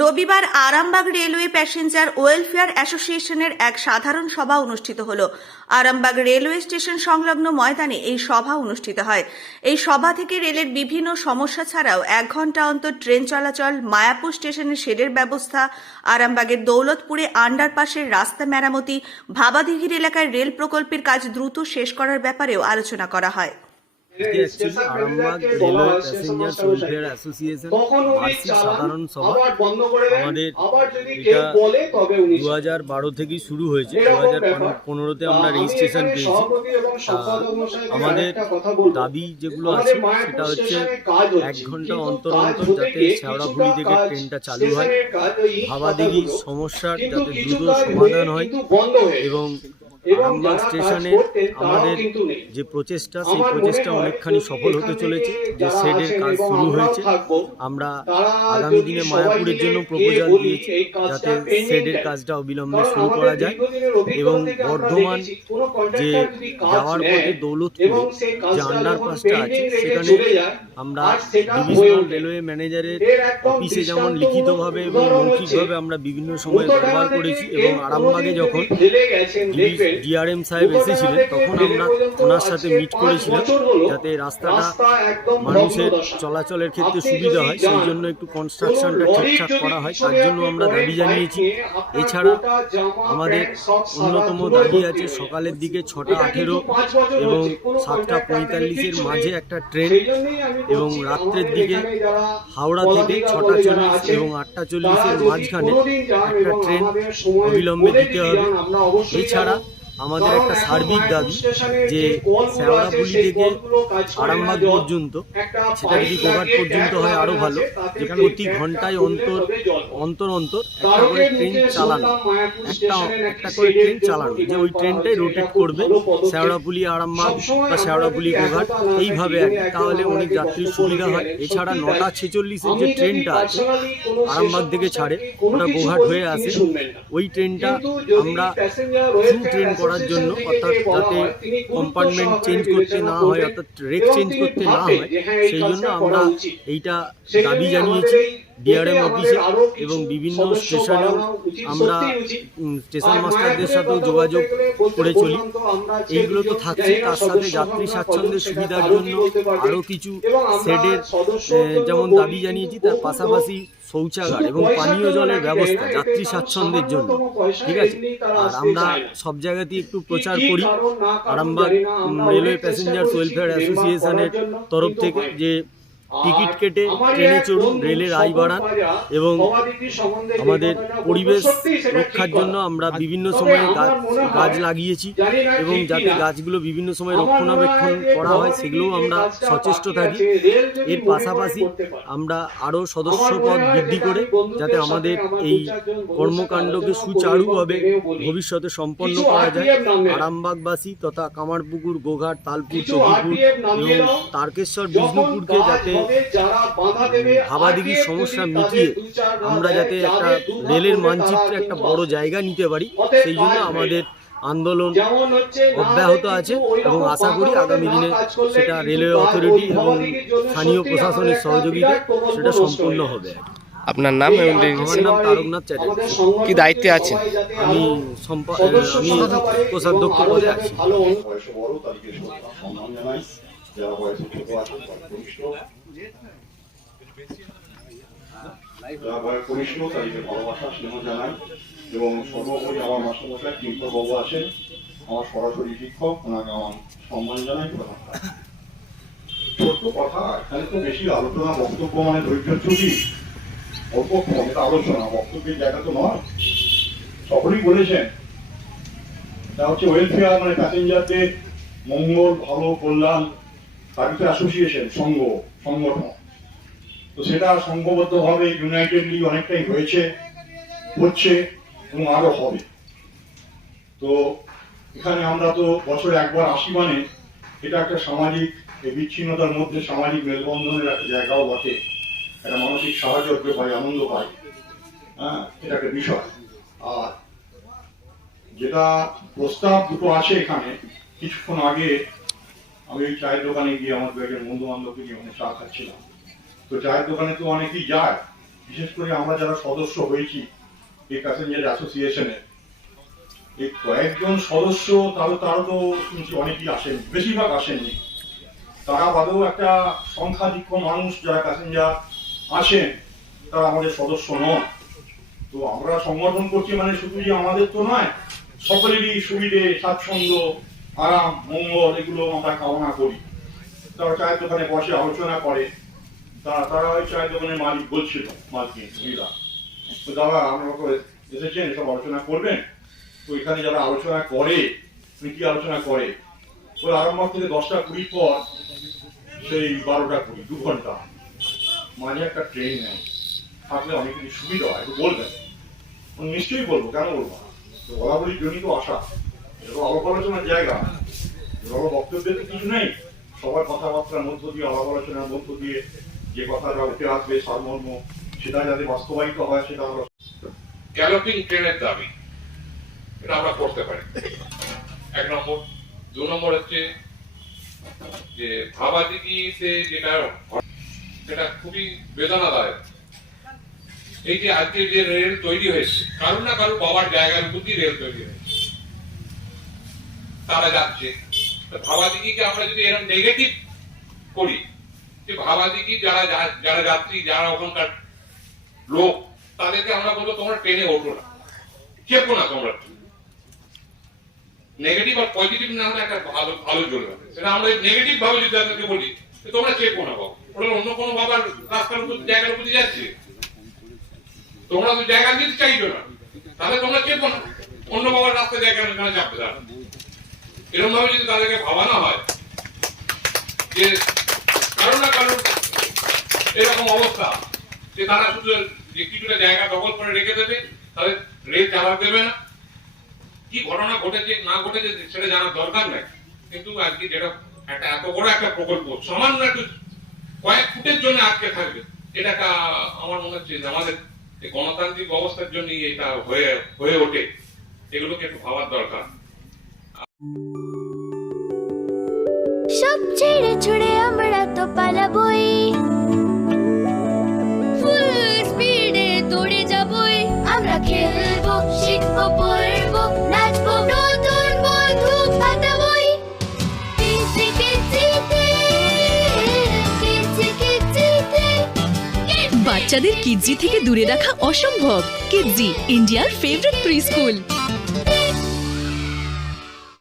রবিবার Arambagh railway passenger welfare অ্যাসোসিয়েশনের এক সাধারণ সভা অনুষ্ঠিত হল। আরামবাগ রেলওয়ে স্টেশন সংলগ্ন ময়দানে এই সভা অনুষ্ঠিত হয়। এই সভা থেকে রেলের বিভিন্ন সমস্যা ছাড়াও এক ঘণ্টা অন্তর ট্রেন চলাচল, মায়াপুর স্টেশনের শেডের ব্যবস্থা, আরামবাগের দৌলতপুরে আন্ডারপাসের রাস্তা মেরামতি, ভাবাদিঘির এলাকায় রেল প্রকল্পের কাজ দ্রুত শেষ করার ব্যাপারেও আলোচনা করা হয়। সাধারণ সভা আমাদের এটা দু হাজার বারো থেকেই শুরু হয়েছে। দু হাজার পনেরোতে আমরা রেজিস্ট্রেশন পেয়েছি। আমাদের দাবি যেগুলো আছে সেটা হচ্ছে এক ঘণ্টা অন্তর অন্তর যাতে শেওড়াফুলি থেকে ট্রেনটা চালু হয়। ভাবাদিঘির সমস্যার যাতে দ্রুত সমাধান হয় এবং আরামবাগ স্টেশনে আমাদের যে প্রচেষ্টা সেই প্রচেষ্টা অনেকখানি সফল হতে চলেছে যে শেডের কাজ শুরু হয়েছে আমরা আগামী দিনে মায়াপুরের জন্য প্রপোজাল দিয়েছি যাতে শেডের কাজটা অবিলম্বে শুরু করা যায় এবং বর্ধমান যে যাওয়ার পথে দৌলতপুরে যে আন্ডারপাসটা আছে সেখানে আমরা ডিভিশনাল রেলওয়ে ম্যানেজারের অফিসে যেমন লিখিতভাবে এবং মৌখিকভাবে আমরা বিভিন্ন সময় ব্যবহার করেছি এবং আরামবাগে যখন ডিআরএম সাহেব এসেছিলেন তখন আমরা ওনার সাথে মিট করেছিলাম যাতে রাস্তাটা মানুষের চলাচলের ক্ষেত্রে সুবিধা হয় সেই জন্য একটু কনস্ট্রাকশনটা ঠিকঠাক করা হয় তার জন্য আমরা দাবি জানিয়েছি। এছাড়া আমাদের অন্যতম দাবি আছে সকালের দিকে ছটা আঠেরো এবং সাতটা পঁয়তাল্লিশের মাঝে একটা ট্রেন এবং রাত্রের দিকে হাওড়া থেকে ছটা চল্লিশ এবং আটটা চল্লিশের মাঝখানে একটা ট্রেন অবিলম্বে দিতে হবে। এছাড়া আমাদের একটা সার্বিক দাবি যে শেওড়াপুলি থেকে আরামবাগ পর্যন্ত সেটা যদি গোঘাট পর্যন্ত হয় আরও ভালো যে প্রতি ঘন্টায় অন্তর অন্তর অন্তর একটা করে ট্রেন চালানো একটা একটা করে ট্রেন চালানো যে ওই ট্রেনটাই রোটেট করবে শেওড়াপুলি আরামবাগ বা শেওড়াপুলি গোঘাট এইভাবে তাহলে অনেক যাত্রীর সুবিধা হয়। এছাড়া নটা ছেচল্লিশের যে ট্রেনটা আছে আরামবাগ থেকে ছাড়ে ওটা গোঘাট হয়ে আসে ওই ট্রেনটা আমরা ট্রেন ট্রেন করার জন্য অর্থাৎ যাতে কম্পার্টমেন্ট চেঞ্জ করতে না হয়, অর্থাৎ রেক চেঞ্জ করতে না হয়, সেই জন্য আমরা এইটা দাবি জানিয়েছি। ডিআরএম অফিসে এবং বিভিন্ন স্টেশনেও আমরা স্টেশন মাস্টারদের সাথেও যোগাযোগ করে চলি। এইগুলো তো থাকছে তার সাথে যাত্রী স্বাচ্ছন্দ্যের সুবিধার জন্য আরও কিছু শেডের যেমন দাবি জানিয়েছি তার পাশাপাশি শৌচাগার এবং পানীয় জলের ব্যবস্থা যাত্রী স্বাচ্ছন্দ্যের জন্য। ঠিক আছে? আর আমরা সব জায়গাতেই একটু প্রচার করি। আরামবাগ রেলওয়ে প্যাসেঞ্জার ওয়েলফেয়ার অ্যাসোসিয়েশনের তরফ থেকে যে টিকিট কেটে ট্রেনে চড়ুন রেলের আয় বাড়ান এবং আমাদের পরিবেশ রক্ষার জন্য আমরা বিভিন্ন সময়ে গাছ গাছ লাগিয়েছি এবং যাতে গাছগুলো বিভিন্ন সময় রক্ষণাবেক্ষণ করা হয় সেগুলোও আমরা সচেষ্ট থাকি। এর পাশাপাশি আমরা আরও সদস্য পদ বৃদ্ধি করে যাতে আমাদের এই কর্মকাণ্ডকে সুচারুভাবে ভবিষ্যতে সম্পন্ন করা যায়। আরামবাগবাসী তথা কামারপুকুর গোঘাট তালপুর চকিপুর এবং তারকেশ্বর বিষ্ণুপুরকে যাতে ভাবাদিঘির সমস্যা মিটিয়ে আমরা যাতে একটা রেলের মানচিত্রে একটা বড় জায়গা নিতে পারি সেই জন্য আমাদের আন্দোলন অব্যাহত আছে এবং আশা করি আগামী দিনে সেটা রেলওয়ে অথরিটি এবং স্থানীয় প্রশাসনের সহযোগিতায় সেটা সম্পন্ন হবে। আপনার নাম এবং আমার নাম তারকনাথ চ্যাটার্জি। কি দায়িত্বে আছেন? আমি সম্পা আমি কোষাধ্যক্ষ পদে আছি। ভালোবাসা এবং সর্বোপরি আমার আছেন আমার সরাসরি শিক্ষক ওনাকে আমার সম্মান জানাই কথা এখানে তো বেশি আলোচনা বক্তব্য মানে ধৈর্য ছুটি অল্প কম, এটা আলোচনা বক্তব্যের জায়গা তো নয় সকলেই বলেছেন তা হচ্ছে ওয়েলফেয়ার মানে প্যাসেঞ্জারদের মঙ্গল ভালো কল্যাণ সার্ভিস অ্যাসোসিয়েশন সংঘ, সংগঠন। তো সেটা সংঘবদ্ধভাবে ইউনাইটেডলি অনেকটাই হয়েছে, হচ্ছে এবং আরও হবে। তো এখানে আমরা তো বছরে একবার আসি মানে এটা একটা সামাজিক, এই বিচ্ছিন্নতার মধ্যে সামাজিক মেলবন্ধনের একটা জায়গাও বটে। একটা মানসিক সাহায্য পাই, আনন্দ পাই। হ্যাঁ এটা একটা বিষয়। আর যেটা প্রস্তাব দুটো আছে এখানে, কিছুক্ষণ আগে আমি ওই চায়ের দোকানে গিয়ে আমার দু একজন বন্ধু বান্ধবকে নিয়ে ওখানে চা খাচ্ছিলাম। তো চায়ের দোকানে তো অনেকেই যায়, বিশেষ করে আমরা যারা সদস্য হয়েছি এই প্যাসেঞ্জার অ্যাসোসিয়েশনের এই কয়েকজন সদস্য, তাহলে তারও তো শুনছি অনেকেই আসেন, বেশিরভাগ আসেননি। তারা বাদেও একটা সংখ্যাধিক্য মানুষ যারা প্যাসেঞ্জার আসেন, তারা আমাদের সদস্য নন। তো আমরা সংগঠন করছি মানে শুধু যে আমাদের তো নয়, সকলেরই সুবিধে, স্বাচ্ছন্দ্য আরাম, মঙ্গল, এগুলো আমরা কামনা করি। তারা চায়ের দোকানে বসে আলোচনা করে। তারা তারা ওই চায়ের দোকানের মালিক বলছিল মালিক মহিলা তো দাদা তো এসেছেন সব আলোচনা করবেন। তো এখানে যারা আলোচনা করে তুমি কি আলোচনা করে? ওই আরম্ভ থেকে দশটা কুড়ির পর, সেই বারোটা কুড়ি, দু ঘণ্টা। মাঝে একটা ট্রেন নেয়। থাকলে অনেক কিছু সুবিধা হয়, একটু বলবেন। নিশ্চয়ই বলব, কেন বলব বলা বলির জন্যই তো আসা তো আলাপ আলোচনার জায়গা বড় বক্তব্যের কিছু নেই। সবার কথাবার্তার মধ্য দিয়ে আলাপ আলোচনার মধ্য দিয়ে যে কথাটা উঠে আসবে, সারমর্ম, সেটা যাতে বাস্তবায়িত হয়, সেটা আমরা গ্যালোপিং ট্রেনের দাবি। এটা আমরা করতে পারি। এক নম্বর। দু নম্বর হচ্ছে যে ভাবা ভাবাদিগিতে যেটা সেটা খুবই বেদনাদায়ক। এই যে আজকে যে রেল তৈরি হয়েছে কারণ না কারুর বাবার জায়গার দিয়ে রেল তৈরি হয়েছে। তারা যাচ্ছে। ভাবাদিগিকে আমরা যদি এরকম নেগেটিভ করি, যে ভাবাদিগি যারা যারা যাত্রী, যারা ওখানকার লোক, তাদেরকে আমরা বলব, তোমরা ট্রেনে ওঠো না। চেপো না তোমরা। নেগেটিভ আর পজিটিভ না হলে একটা ভালো ভালো চলবে সেটা আমরা নেগেটিভ ভাবে যদি তাদেরকে বলি তোমরা চেপো না বাবু। ওরা অন্য কোনো বাবার রাস্তার উপর জায়গার উপর যাচ্ছে। তোমরা তো জায়গা দিতে চাইছো না। তাহলে তোমরা চেপো না। অন্য বাবার রাস্তা জায়গা চাপতে দাঁড়া এরকম ভাবে যদি তাদেরকে ভাবানো হয় যে কারণ না কারণ এরকম অবস্থা, যে তারা শুধু যে কিছুটা জায়গা দখল করে রেখে দেবে, তাদের রেল চালাতে দেবে না। কি ঘটনা ঘটেছে, না ঘটেছে, সেটা জানার দরকার নাই। কিন্তু আজকে যেটা একটা এত বড় একটা প্রকল্প, সামান্য একটু কয়েক ফুটের জন্য আটকে থাকবে, এটা একটা আমার মনে হচ্ছে যে আমাদের গণতান্ত্রিক অবস্থার জন্যই এটা হয়ে হয়ে ওঠে। এগুলোকে একটু ভাবার দরকার। সব ছেড়ে ছুড়ে আমরা তো পালাবই। স্পিডে দৌড়ে আমরা বাচ্চাদের কিডজি থেকে দূরে রাখা অসম্ভব। কিডজি ইন্ডিয়ার ফেভারিট প্রি স্কুল